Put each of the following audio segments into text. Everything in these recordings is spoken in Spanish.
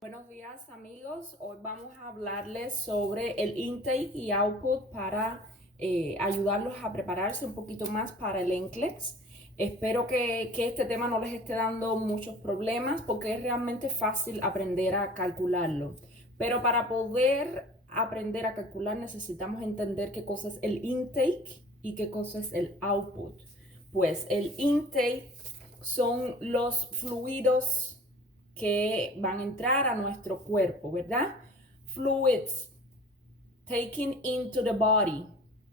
Buenos días amigos, hoy vamos a hablarles sobre el intake y output para ayudarlos a prepararse un poquito más para el NCLEX. Espero que este tema no les esté dando muchos problemas porque es realmente fácil aprender a calcularlo. Pero para poder aprender a calcular necesitamos entender qué cosa es el intake y qué cosa es el output. Pues el intake son los fluidos que van a entrar a nuestro cuerpo, ¿verdad? Fluids taken into the body.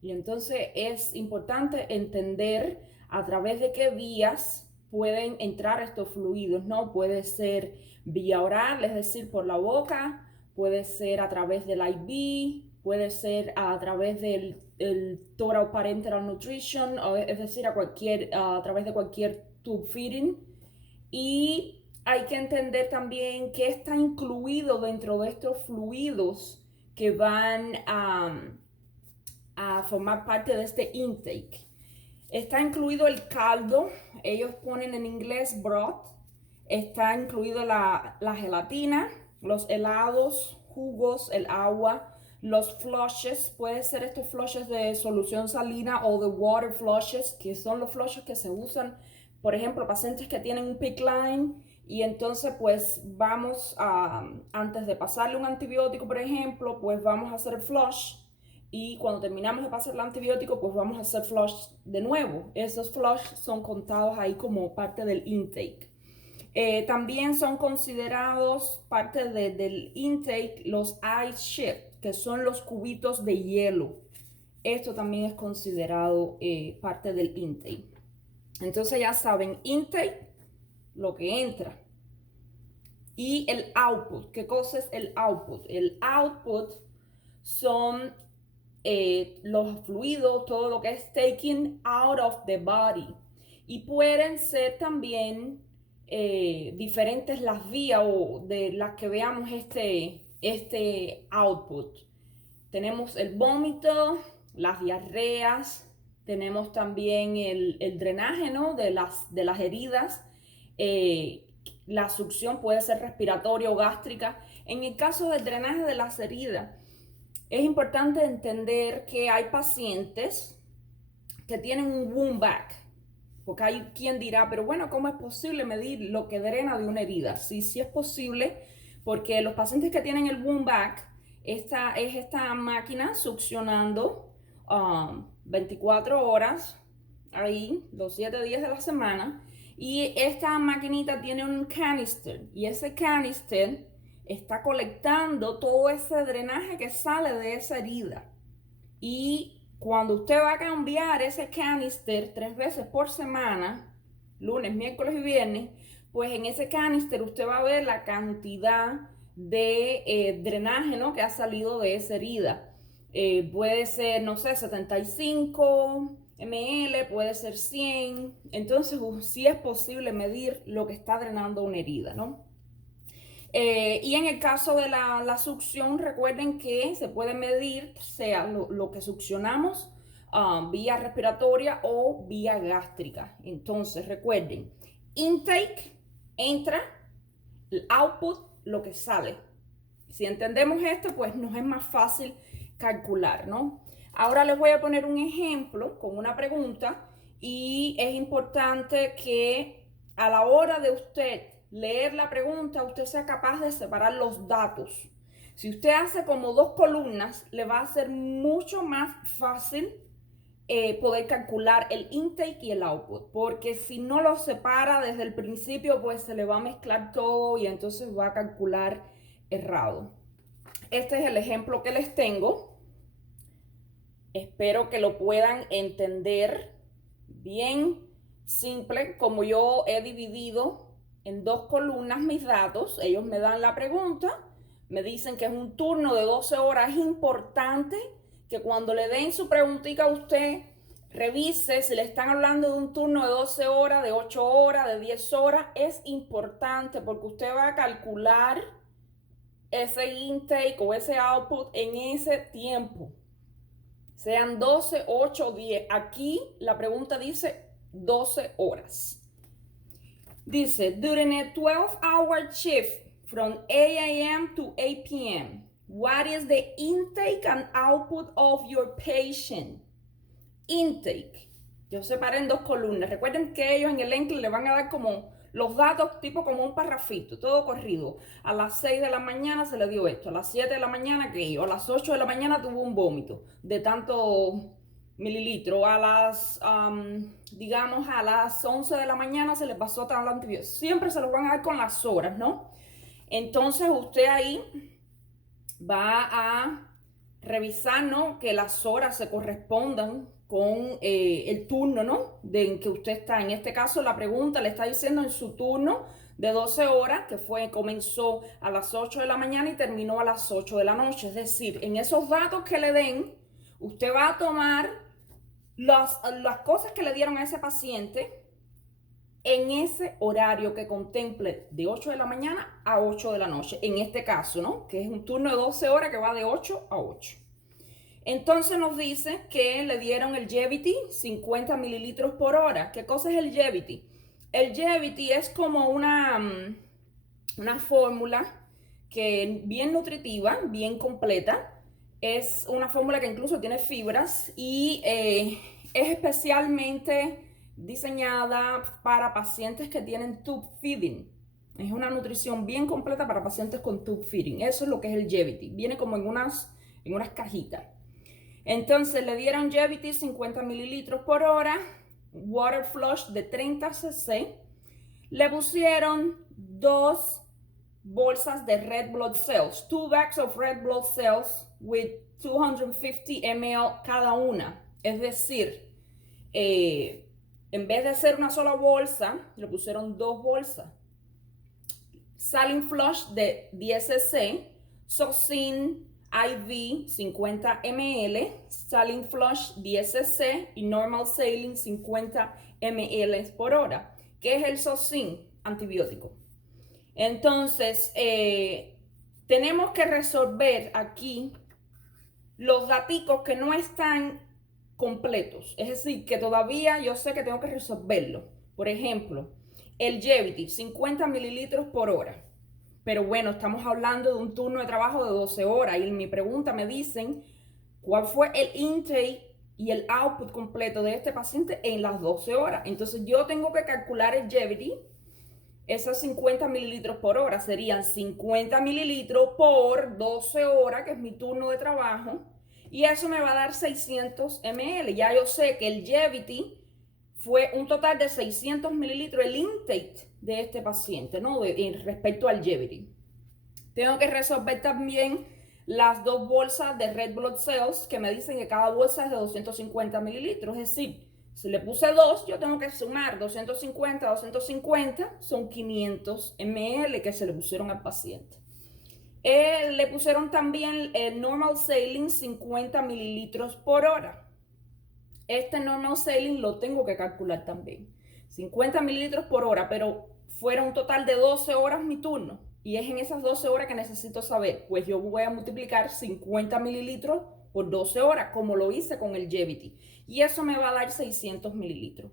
Y entonces es importante entender a través de qué vías pueden entrar estos fluidos, ¿no? Puede ser vía oral, es decir, por la boca, puede ser a través del IV, puede ser a través del total parenteral nutrition, es decir, a través de cualquier tube feeding. Y hay que entender también qué está incluido dentro de estos fluidos que van a formar parte de este intake. Está incluido el caldo, ellos ponen en inglés broth, está incluido la gelatina, los helados, jugos, el agua, los flushes, puede ser estos flushes de solución salina o de water flushes, que son los flushes que se usan, por ejemplo, pacientes que tienen un PICC line y entonces pues vamos a, antes de pasarle un antibiótico, por ejemplo, pues vamos a hacer el flush y cuando terminamos de pasar el antibiótico, pues vamos a hacer flush de nuevo. Esos flush son contados ahí como parte del intake. También son considerados parte del intake los ice sheet, que son los cubitos de hielo. Esto también es considerado parte del intake. Entonces ya saben, intake, lo que entra. Y el output, ¿qué cosa es el output? El output son los fluidos, todo lo que es taken out of the body. Y pueden ser también diferentes las vías o de las que veamos este output. Tenemos el vómito, las diarreas, tenemos también el drenaje, ¿no? de las heridas. La succión puede ser respiratoria o gástrica. En el caso del drenaje de las heridas, es importante entender que hay pacientes que tienen un wound vac, porque hay quien dirá, pero bueno, ¿cómo es posible medir lo que drena de una herida? Sí, sí es posible, porque los pacientes que tienen el wound vac, esta máquina succionando 24 horas, ahí, los 7 días de la semana, y esta maquinita tiene un canister, y ese canister está colectando todo ese drenaje que sale de esa herida. Y cuando usted va a cambiar ese canister 3 veces por semana, lunes, miércoles y viernes, pues en ese canister usted va a ver la cantidad de drenaje, ¿no? que ha salido de esa herida. Puede ser, no sé, 75 ml, puede ser 100. Entonces, sí es posible medir lo que está drenando una herida, ¿no? Y en el caso de la succión, recuerden que se puede medir, sea lo que succionamos vía respiratoria o vía gástrica. Entonces, recuerden, intake, entra, el output, lo que sale. Si entendemos esto, pues nos es más fácil calcular, ¿no? Ahora les voy a poner un ejemplo con una pregunta y es importante que a la hora de usted leer la pregunta, usted sea capaz de separar los datos. Si usted hace como 2 columnas, le va a ser mucho más fácil poder calcular el intake y el output, porque si no lo separa desde el principio, pues se le va a mezclar todo y entonces va a calcular errado. Este es el ejemplo que les tengo. Espero que lo puedan entender bien simple, como yo he dividido en 2 columnas mis datos. Ellos me dan la pregunta, me dicen que es un turno de 12 horas. Es importante que cuando le den su preguntita a usted, revise si le están hablando de un turno de 12 horas, de 8 horas, de 10 horas. Es importante porque usted va a calcular ese intake o ese output en ese tiempo. Sean 12, 8, 10. Aquí la pregunta dice 12 horas. Dice, during a 12-hour shift from 8 a.m. to 8 p.m. What is the intake and output of your patient? Intake. Yo separé en dos columnas. Recuerden que ellos en el ENCLE le van a dar como los datos tipo como un parrafito, todo corrido. A las 6 de la mañana se le dio esto, a las 7 de la mañana aquello, a las 8 de la mañana tuvo un vómito de tanto mililitros, a las, digamos, a las 11 de la mañana se le pasó tanto antibiótico. Siempre se los van a dar con las horas, ¿no? Entonces usted ahí va a revisar, ¿no? Que las horas se correspondan con el turno, ¿no? En que usted está. En este caso, la pregunta le está diciendo en su turno de 12 horas, que comenzó a las 8 de la mañana y terminó a las 8 de la noche. Es decir, en esos datos que le den, usted va a tomar las cosas que le dieron a ese paciente en ese horario que contemple de 8 de la mañana a 8 de la noche, en este caso, ¿no? Que es un turno de 12 horas que va de 8 a 8. Entonces nos dice que le dieron el Jevity 50 mililitros por hora. ¿Qué cosa es el Jevity? El Jevity es como una fórmula que bien nutritiva, bien completa. Es una fórmula que incluso tiene fibras y es especialmente diseñada para pacientes que tienen tube feeding. Es una nutrición bien completa para pacientes con tube feeding. Eso es lo que es el Jevity. Viene como en unas cajitas. Entonces le dieron Jevity 50 mililitros por hora, water flush de 30 cc. Le pusieron 2 bolsas de red blood cells, 2 bags of red blood cells with 250 ml cada una. Es decir, en vez de hacer una sola bolsa, le pusieron 2 bolsas. Saline flush de 10 cc, Sosin IV 50 ml, Saline flush 10 cc y normal saline 50 ml por hora. ¿Qué es el Sosin? Antibiótico. Entonces, tenemos que resolver aquí los daticos que no están completos. Es decir, que todavía yo sé que tengo que resolverlo. Por ejemplo, el Jevity, 50 mililitros por hora. Pero bueno, estamos hablando de un turno de trabajo de 12 horas. Y en mi pregunta me dicen cuál fue el intake y el output completo de este paciente en las 12 horas. Entonces yo tengo que calcular el Jevity. Esas 50 mililitros por hora serían 50 mililitros por 12 horas, que es mi turno de trabajo. Y eso me va a dar 600 ml. Ya yo sé que el Jevity fue un total de 600 mililitros el intake de este paciente, ¿no? Respecto al Jevity. Tengo que resolver también las 2 bolsas de red blood cells, que me dicen que cada bolsa es de 250 mililitros. Es decir, si le puse 2, yo tengo que sumar 250, 250, son 500 ml que se le pusieron al paciente. Le pusieron también el normal saline 50 mililitros por hora. Este normal saline lo tengo que calcular también. 50 mililitros por hora, pero fuera un total de 12 horas mi turno. Y es en esas 12 horas que necesito saber. Pues yo voy a multiplicar 50 mililitros por 12 horas, como lo hice con el Jevity. Y eso me va a dar 600 mililitros.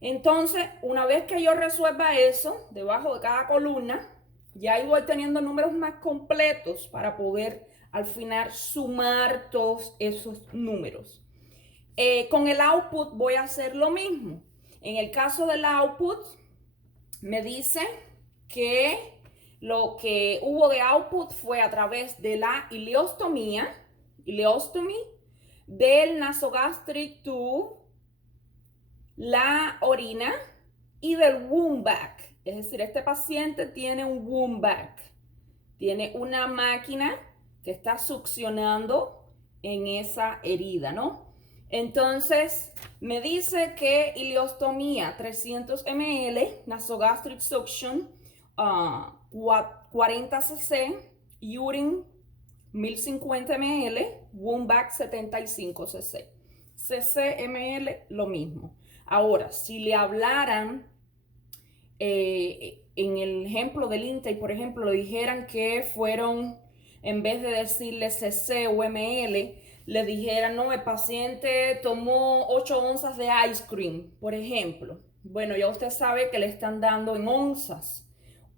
Entonces, una vez que yo resuelva eso, debajo de cada columna, ya ahí voy teniendo números más completos para poder al final sumar todos esos números. Con el output voy a hacer lo mismo. En el caso del output, me dice que lo que hubo de output fue a través de la ileostomía, del nasogastric tube, la orina y del womb vac. Es decir, este paciente tiene un womb vac. Tiene una máquina que está succionando en esa herida, ¿no? Entonces, me dice que ileostomía 300 ml, nasogastric suction 40 cc, urine 1050 ml, womb vac 75 cc. ml lo mismo. Ahora, si le hablaran en el ejemplo del intake, por ejemplo, le dijeran que fueron, en vez de decirle cc o ml, le dijeran, no, el paciente tomó 8 onzas de ice cream, por ejemplo. Bueno, ya usted sabe que le están dando en onzas.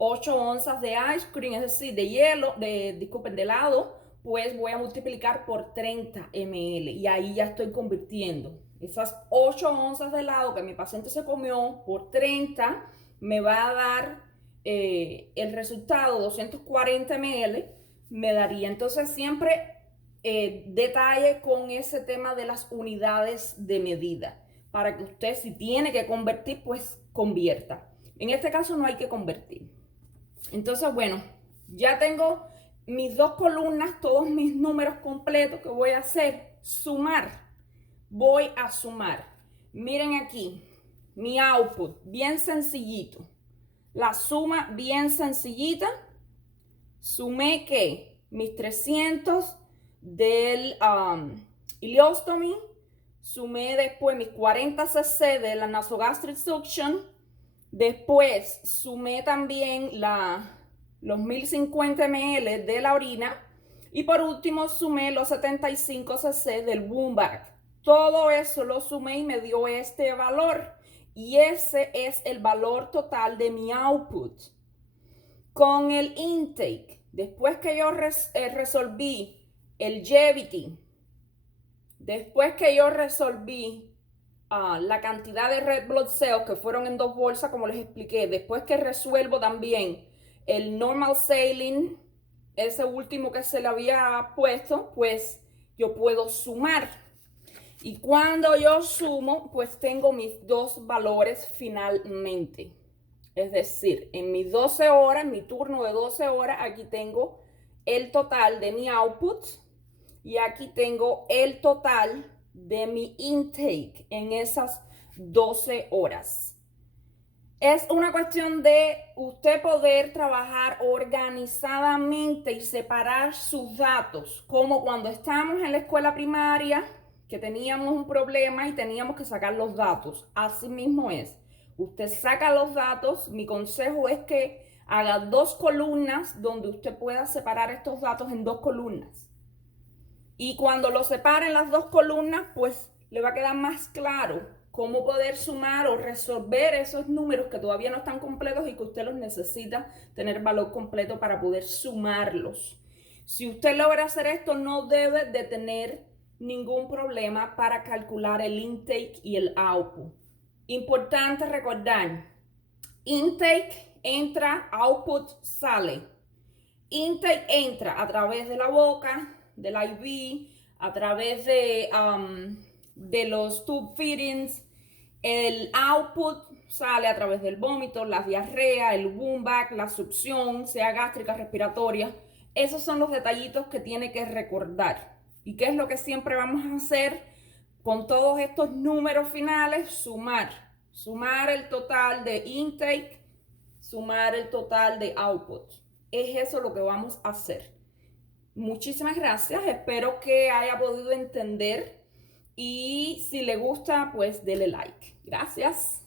8 onzas de ice cream, es decir, de hielo, disculpen, de helado, pues voy a multiplicar por 30 ml y ahí ya estoy convirtiendo esas 8 onzas de helado que mi paciente se comió por 30, me va a dar el resultado 240 ml, me daría. Entonces siempre detalle con ese tema de las unidades de medida para que usted, si tiene que convertir, pues convierta. En este caso no hay que convertir. Entonces, bueno, ya tengo mis dos columnas, todos mis números completos que voy a hacer. Sumar. Voy a sumar. Miren aquí, mi output, bien sencillito. La suma bien sencillita. Sumé que mis 300 del ileostomy. Sumé después mis 40 cc de la nasogastric suction. Después sumé también los 1050 ml de la orina. Y por último sumé los 75 cc del womb bag. Todo eso lo sumé y me dio este valor. Y ese es el valor total de mi output. Con el intake, después que yo resolví el Gevity, después que yo resolví la cantidad de red blood cells que fueron en 2 bolsas, como les expliqué, después que resuelvo también el normal saline, ese último que se le había puesto, pues yo puedo sumar. Y cuando yo sumo, pues tengo mis dos valores finalmente. Es decir, en mis 12 horas, en mi turno de 12 horas, aquí tengo el total de mi output y aquí tengo el total de mi intake en esas 12 horas. Es una cuestión de usted poder trabajar organizadamente y separar sus datos, como cuando estábamos en la escuela primaria, que teníamos un problema y teníamos que sacar los datos. Así mismo es. Usted saca los datos. Mi consejo es que haga 2 columnas donde usted pueda separar estos datos en 2 columnas. Y cuando lo separe en las 2 columnas, pues le va a quedar más claro cómo poder sumar o resolver esos números que todavía no están completos y que usted los necesita tener valor completo para poder sumarlos. Si usted logra hacer esto, no debe de tener ningún problema para calcular el intake y el output. Importante recordar, intake entra, output sale. Intake entra a través de la boca, del IV, a través de los tube feedings. El output sale a través del vómito, la diarrea, el womb bag, la succión, sea gástrica, respiratoria. Esos son los detallitos que tiene que recordar. ¿Y qué es lo que siempre vamos a hacer con todos estos números finales? Sumar. Sumar el total de intake, sumar el total de output. Es eso lo que vamos a hacer. Muchísimas gracias. Espero que haya podido entender. Y si le gusta, pues dele like. Gracias.